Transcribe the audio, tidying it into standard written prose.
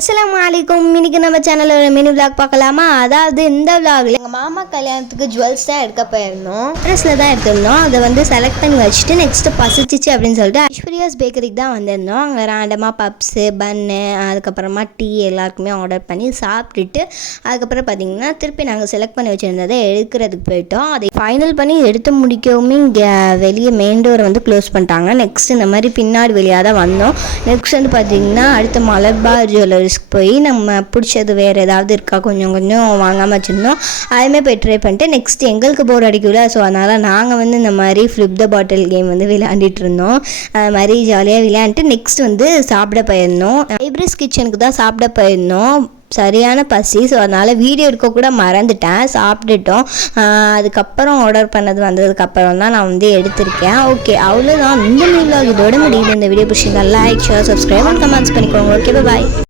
அஸ்ஸலாமு அலைக்கும். இன்னைக்கு நம்ம சேனலில் ஒரு மினி விளாக் பார்க்கலாமா? அதாவது இந்த விளாகில் எங்கள் மாமா கல்யாணத்துக்கு ஜுவல்ஸ் தான் எடுக்க போயிருந்தோம். ட்ரெஸ்ஸில் தான் எடுத்திருந்தோம். அதை வந்து செலக்ட் பண்ணி வச்சுட்டு நெக்ஸ்ட்டு பசிச்சிச்சு அப்படின்னு சொல்லிட்டு ஐஸ்வர்யாஸ் பேக்கரிக்கு தான் வந்திருந்தோம். அங்கே ரேண்டமாக பப்ஸு பன்னு அதுக்கப்புறமா டீ எல்லாருக்குமே ஆர்டர் பண்ணி சாப்பிட்டுட்டு அதுக்கப்புறம் பார்த்திங்கன்னா திருப்பி நாங்கள் செலக்ட் பண்ணி வச்சுருந்ததை எடுக்கிறதுக்கு போயிட்டோம். அதை ஃபைனல் பண்ணி எடுத்து முடிக்கவும் இங்கே வெளியே மெயின் டோரை வந்து க்ளோஸ் பண்ணிட்டாங்க. நெக்ஸ்ட் இந்த மாதிரி பின்னாடி வெளியாக தான் வந்தோம். நெக்ஸ்ட் வந்து பார்த்திங்கன்னா அடுத்த மலபார் ஜுவல்லரி போய் நம்ம பிடிச்சது வேறு ஏதாவது இருக்கா கொஞ்சம் வாங்காமல் வச்சுருந்தோம். அதுவுமே போய் ட்ரை பண்ணிட்டு நெக்ஸ்ட் எங்களுக்கு போர் அடிக்கல. ஸோ அதனால் நாங்கள் வந்து இந்த மாதிரி ஃப்ளிப் த பாட்டில் கேம் வந்து விளையாண்டுட்டு இருந்தோம். அது மாதிரி ஜாலியாக விளையாண்டுட்டு நெக்ஸ்ட் வந்து சாப்பிட போயிருந்தோம். ஐப்ரிஸ் கிச்சனுக்கு தான் சாப்பிட போயிருந்தோம். சரியான பசி. ஸோ அதனால் வீடியோ எடுக்கக்கூட மறந்துட்டேன். சாப்பிட்டுட்டோம். அதுக்கப்புறம் ஆர்டர் பண்ணது வந்ததுக்கப்புறம் தான் நான் வந்து எடுத்திருக்கேன். ஓகே, அவ்வளோதான். இந்த வீடியோ இதோட முடியுது. இந்த வீடியோ பிடிச்சிருந்தா like share subscribe and comments பண்ணிக்கோங்க. ஓகே, பாய்.